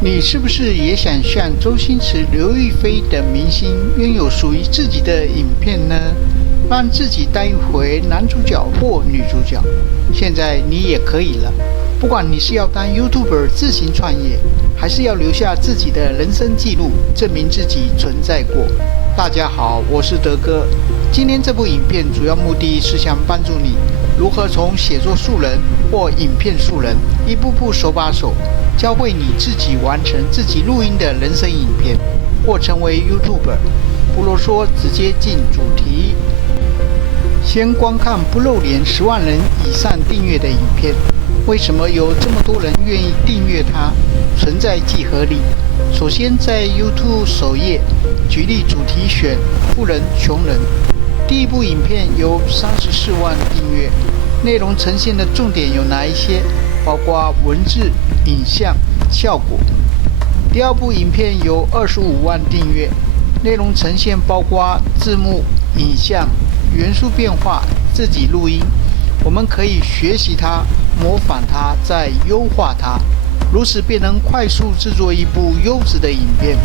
你是不是也想像周星驰、刘亦菲等明星拥有属于自己的影片呢？让自己当一回男主角或女主角。现在你也可以了，不管你是要当 YouTuber 自行创业，还是要留下自己的人生记录，证明自己存在过。大家好，我是德哥。今天这部影片主要目的是想帮助你如何从写作素人或影片素人，一步步手把手教会你自己完成自己录音的人生影片，或成为 YouTuber。不啰嗦，直接进主题。先观看不露脸10万人以上订阅的影片，为什么有这么多人愿意订阅它？存在即合理。首先在 YouTube 首页举例主题选富人穷人，第一部影片有34万订阅，内容呈现的重点有哪一些？包括文字、影像、效果。第二部影片有25万订阅，内容呈现包括字幕、影像、元素变化、自己录音。我们可以学习它，模仿它，再优化它，如此便能快速制作一部优质的影片。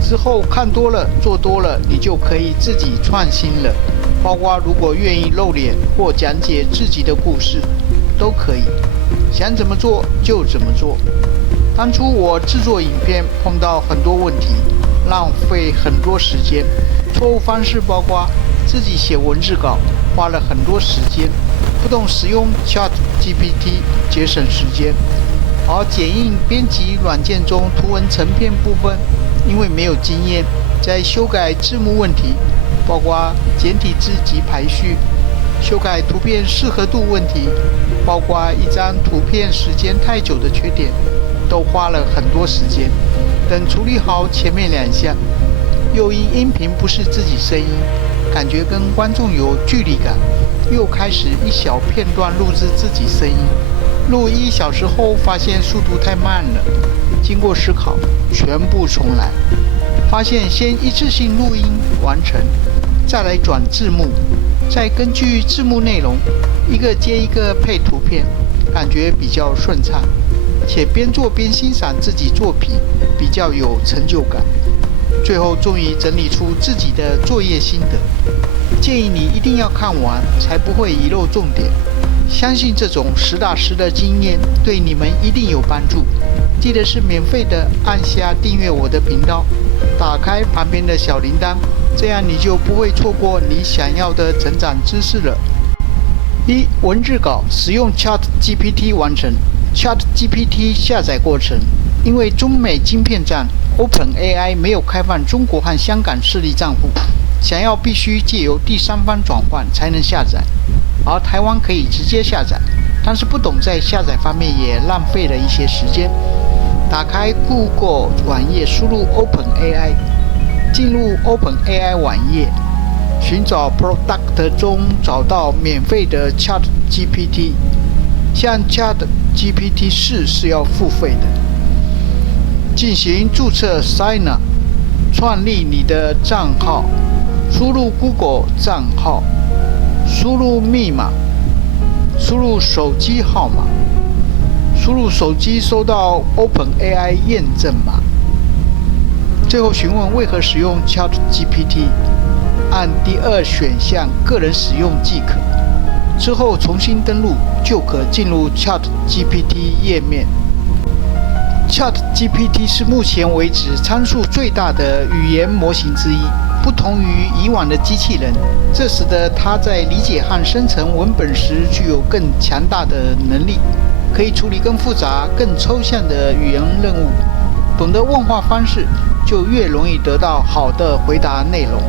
之后看多了，做多了，你就可以自己创新了。包括如果愿意露脸或讲解自己的故事，都可以。想怎么做就怎么做。当初我制作影片碰到很多问题，浪费很多时间。错误方式包括自己写文字稿花了很多时间，不懂使用 ChatGPT 节省时间。而剪映编辑软件中图文成片部分，因为没有经验，在修改字幕问题，包括简体字及排序，修改图片适合度问题，包括一张图片时间太久的缺点，都花了很多时间。等处理好前面2项，又因音频不是自己声音，感觉跟观众有距离感，又开始一小片段录制自己声音。录1小时后，发现速度太慢了，经过思考，全部重来。发现先一次性录音完成，再来转字幕，再根据字幕内容一个接一个配图片，感觉比较顺畅，且边做边欣赏自己作品，比较有成就感。最后终于整理出自己的作业心得，建议你一定要看完，才不会遗漏重点。相信这种实打实的经验对你们一定有帮助。记得是免费的，按下订阅我的频道，打开旁边的小铃铛，这样你就不会错过你想要的成长知识了。1. 文字稿使用 ChatGPT 完成。 ChatGPT 下载过程，因为中美晶片战， OpenAI 没有开放中国和香港势力账户，想要必须借由第三方转换才能下载，而台湾可以直接下载，但是不懂在下载方面也浪费了一些时间。打开 Google 网页，输入 OpenAI， 进入 OpenAI 网页，寻找 Product 中找到免费的 ChatGPT， 像 ChatGPT 4是要付费的。进行注册 Sign Up， 创立你的账号，输入 Google 账号，输入密码，输入手机号码，输入手机收到 OpenAI 验证码。最后询问为何使用 ChatGPT， 按第2选项个人使用即可。之后重新登录就可进入 ChatGPT 页面。ChatGPT 是目前为止参数最大的语言模型之一，不同于以往的机器人，这使得它在理解和生成文本时具有更强大的能力，可以处理更复杂、更抽象的语言任务。懂得问话方式，就越容易得到好的回答内容。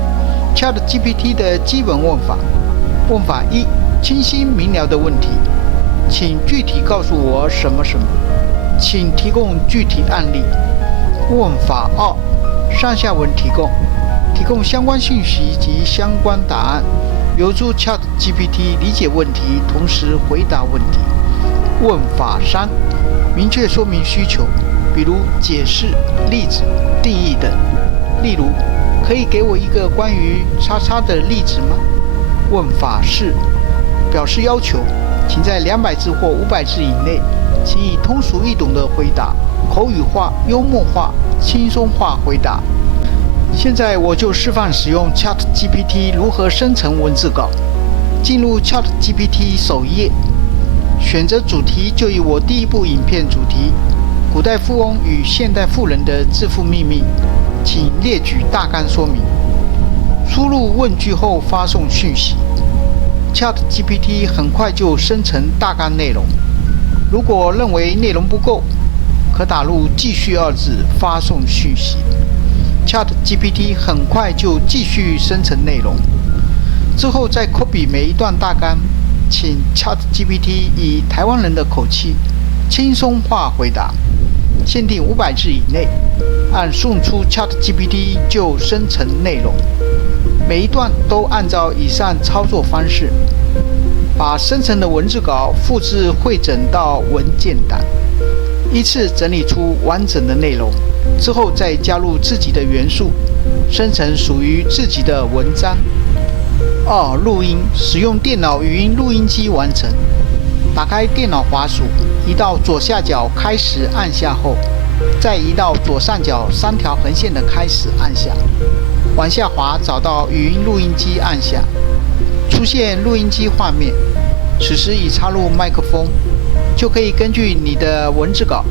ChatGPT 的基本问法：问法1，清晰明了的问题，请具体告诉我什么什么，请提供具体案例。问法2，上下文提供相关信息及相关答案，有助 ChatGPT 理解问题，同时回答问题。问法3，明确说明需求，比如解释、例子、定义等。例如，可以给我一个关于叉叉的例子吗？问法4，表示要求，请在200字或500字以内，请以通俗易懂的回答。口语化、幽默化、轻松化回答。现在我就示范使用 ChatGPT 如何生成文字稿。进入 ChatGPT 首页，选择主题，就以我第一部影片主题古代富翁与现代富人的致富秘密，请列举大纲说明。输入问句后发送讯息， ChatGPT 很快就生成大纲内容。如果认为内容不够，可打入继续二字发送讯息， ChatGPT 很快就继续生成内容。之后再 copy 每一段大纲，请 ChatGPT 以台湾人的口气轻松化回答，限定500字以内，按送出 ChatGPT 就生成内容。每一段都按照以上操作方式，把生成的文字稿复制汇整到文件档，依次整理出完整的内容，之后再加入自己的元素，生成属于自己的文章。2. 录音，使用电脑语音录音机完成。打开电脑滑鼠，移到左下角开始按下后，再移到左上角3条横线的开始按下，往下滑找到语音录音机按下，出现录音机画面。此时已插入麦克风，就可以根据你的文字稿，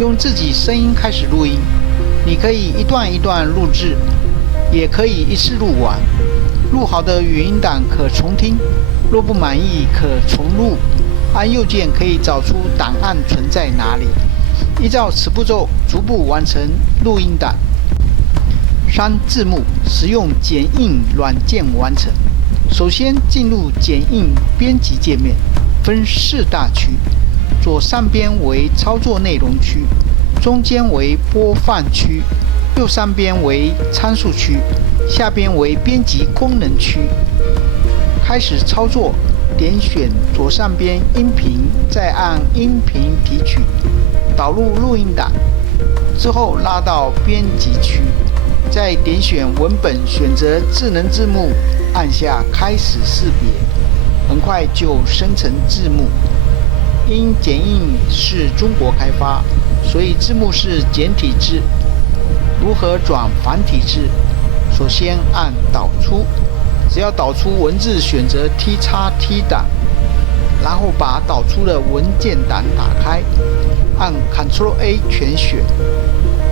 用自己声音开始录音。你可以一段一段录制，也可以一次录完。录好的语音档可重听，若不满意可重录。按右键可以找出档案存在哪里，依照此步骤逐步完成录音档。3. 字幕，使用剪映软件完成。首先进入剪映编辑界面，分4大区，左上边为操作内容区，中间为播放区，右上边为参数区，下边为编辑功能区。开始操作，点选左上边音频，再按音频提取，导入录音档，之后拉到编辑区，再点选文本，选择智能字幕，按下开始识别，很快就生成字幕。因剪映是中国开发，所以字幕是简体字。如何转繁体字？首先按导出，只要导出文字，选择 TXT 档，然后把导出的文件档打开，按 Ctrl+A 全选，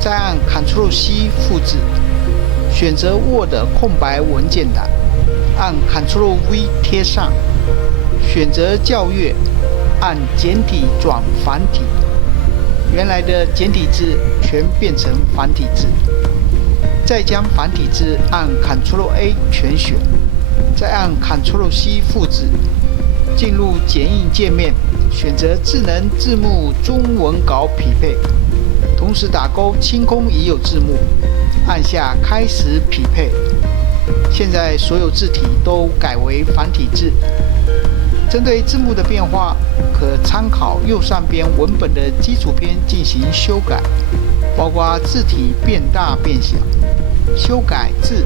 再按 Ctrl+C 复制，选择 Word 空白文件档，按 Ctrl+V 贴上，选择校阅，按简体转繁体，原来的简体字全变成繁体字。再将繁体字按 Ctrl+A 全选，再按 Ctrl+C 复制，进入剪映界面，选择智能字幕中文稿匹配，同时打勾清空已有字幕，按下开始匹配。现在所有字体都改为繁体字。针对字幕的变化，可参考右上边文本的基础篇进行修改，包括字体变大变小。修改字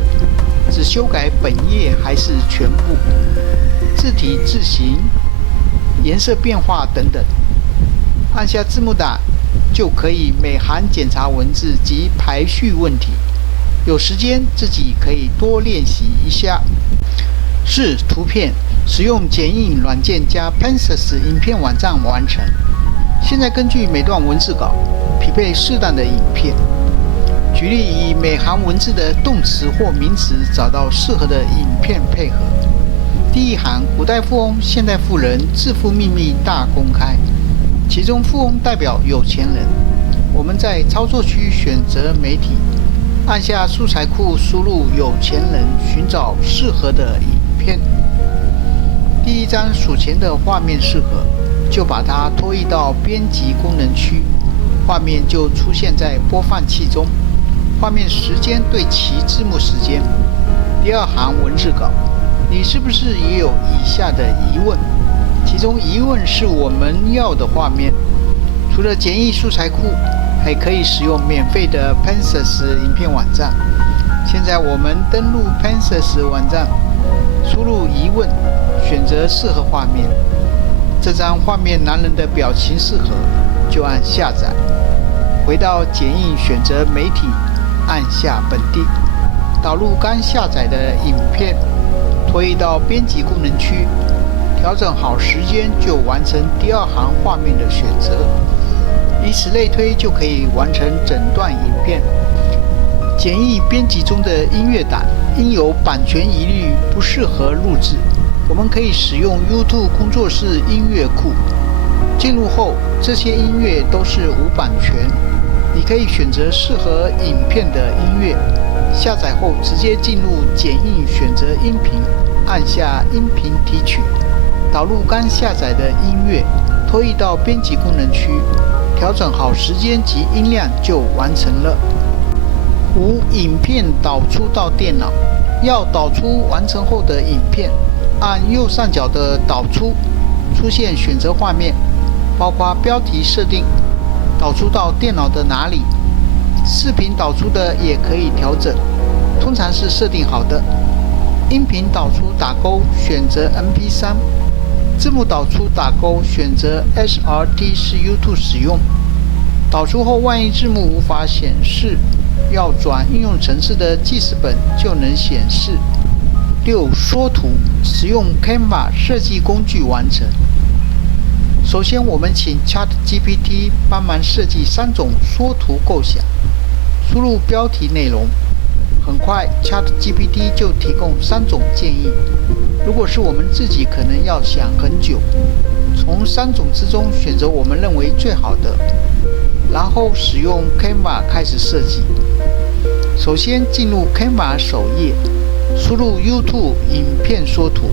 只修改本页还是全部？字体字形、颜色变化等等。按下字幕档就可以每行检查文字及排序问题。有时间自己可以多练习一下。4. 图片，使用剪映软件加 Pensas 影片网站完成。现在根据每段文字稿匹配适当的影片。举例，以每行文字的动词或名词找到适合的影片配合。第一行，古代富翁、现代富人致富秘密大公开。其中富翁代表有钱人。我们在操作区选择媒体，按下素材库输入有钱人，寻找适合的影片。第一张数钱的画面适合，就把它拖移到编辑功能区，画面就出现在播放器中。画面时间对齐字幕时间。第二行文字稿，你是不是也有以下的疑问？其中疑问是我们要的画面。除了简易素材库，还可以使用免费的 Pensas 影片网站。现在我们登录 Pensas 网站，输入疑问，选择适合画面。这张画面男人的表情适合，就按下载。回到剪映选择媒体，按下本地，导入刚下载的影片，拖移到编辑功能区，调整好时间就完成第二行画面的选择，以此类推就可以完成整段影片。简易编辑中的音乐档因有版权疑虑不适合录制，我们可以使用 YouTube 工作室音乐库。进入后，这些音乐都是无版权，你可以选择适合影片的音乐。下载后直接进入剪映选择音频，按下音频提取，导入刚下载的音乐，拖移到编辑功能区，调整好时间及音量就完成了。5. 影片导出到电脑，要导出完成后的影片，按右上角的导出，出现选择画面，包括标题设定，导出到电脑的哪里，视频导出的也可以调整，通常是设定好的。音频导出打勾，选择 MP3， 字幕导出打勾，选择 SRT 是 YouTube 使用。导出后万一字幕无法显示，要转应用程式的记事本就能显示。6. 缩图，使用 Canva 设计工具完成。首先，我们请 ChatGPT 帮忙设计3种缩图构想，输入标题内容。很快 ，ChatGPT 就提供3种建议。如果是我们自己，可能要想很久，从3种之中选择我们认为最好的，然后使用 Canva 开始设计。首先进入 Canva 首页，输入 YouTube 影片缩图，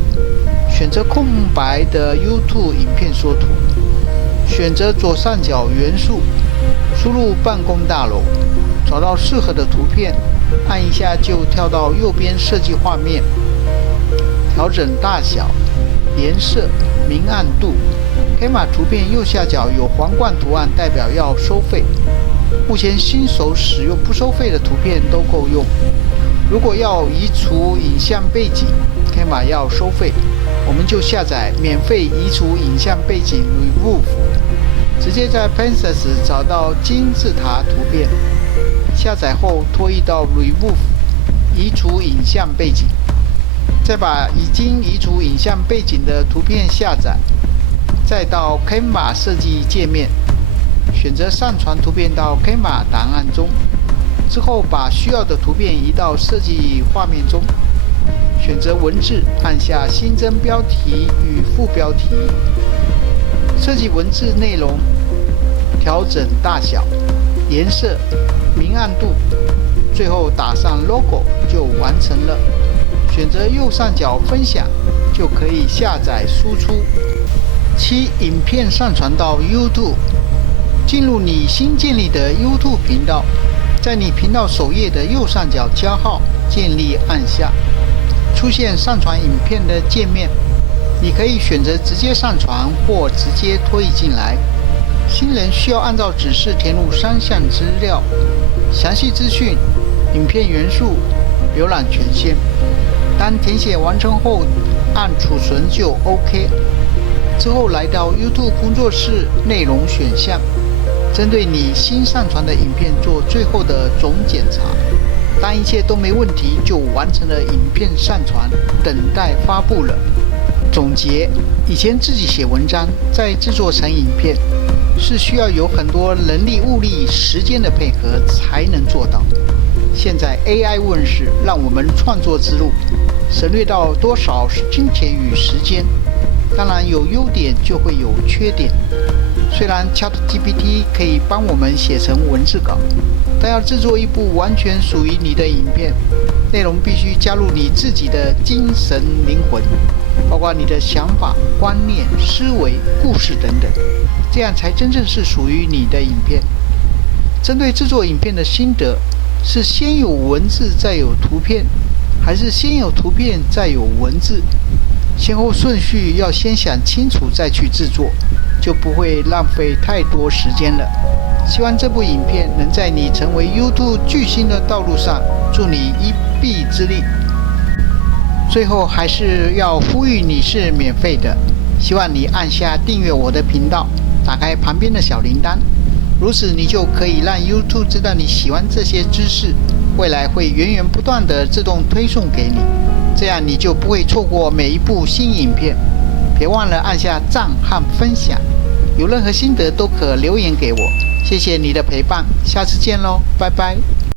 选择空白的 YouTube 影片缩图，选择左上角元素，输入办公大楼，找到适合的图片，按一下就跳到右边设计画面，调整大小、颜色、明暗度。Canva 图片右下角有皇冠图案，代表要收费。目前新手使用不收费的图片都够用。如果要移除影像背景 ，Canva 要收费，我们就下载免费移除影像背景 Remove， 直接在 Pinterest 找到金字塔图片，下载后拖移到 Remove， 移除影像背景，再把已经移除影像背景的图片下载，再到 Canva 设计界面，选择上传图片到 Canva 档案中，之后把需要的图片移到设计画面中，选择文字，按下新增标题与副标题，设计文字内容，调整大小、颜色、明暗度，最后打上 logo 就完成了。选择右上角分享，就可以下载输出。7. 影片上传到 YouTube， 进入你新建立的 YouTube 频道，在你频道首页的右上角加号，建立按下，出现上传影片的界面，你可以选择直接上传或直接拖移进来。新人需要按照指示填入3项资料，详细资讯、影片元素、浏览权限。当填写完成后，按储存就 OK。之后来到 YouTube 工作室内容选项，针对你新上传的影片做最后的总检查。当一切都没问题，就完成了影片上传，等待发布了。总结：以前自己写文章，再制作成影片，是需要有很多人力、物力、时间的配合才能做到。现在 AI 问世，让我们创作之路省略到多少金钱与时间。当然有优点就会有缺点。虽然 ChatGPT 可以帮我们写成文字稿，但要制作一部完全属于你的影片，内容必须加入你自己的精神灵魂，包括你的想法、观念、思维、故事等等，这样才真正是属于你的影片。针对制作影片的心得，是先有文字再有图片，还是先有图片再有文字？先后顺序要先想清楚再去制作，就不会浪费太多时间了。希望这部影片能在你成为 YouTube 巨星的道路上助你一臂之力。最后还是要呼吁你是免费的，希望你按下订阅我的频道，打开旁边的小铃铛，如此你就可以让 YouTube 知道你喜欢这些知识，未来会源源不断的自动推送给你，这样你就不会错过每一部新影片。别忘了按下赞和分享，有任何心得都可留言给我。谢谢你的陪伴，下次见喽，拜拜。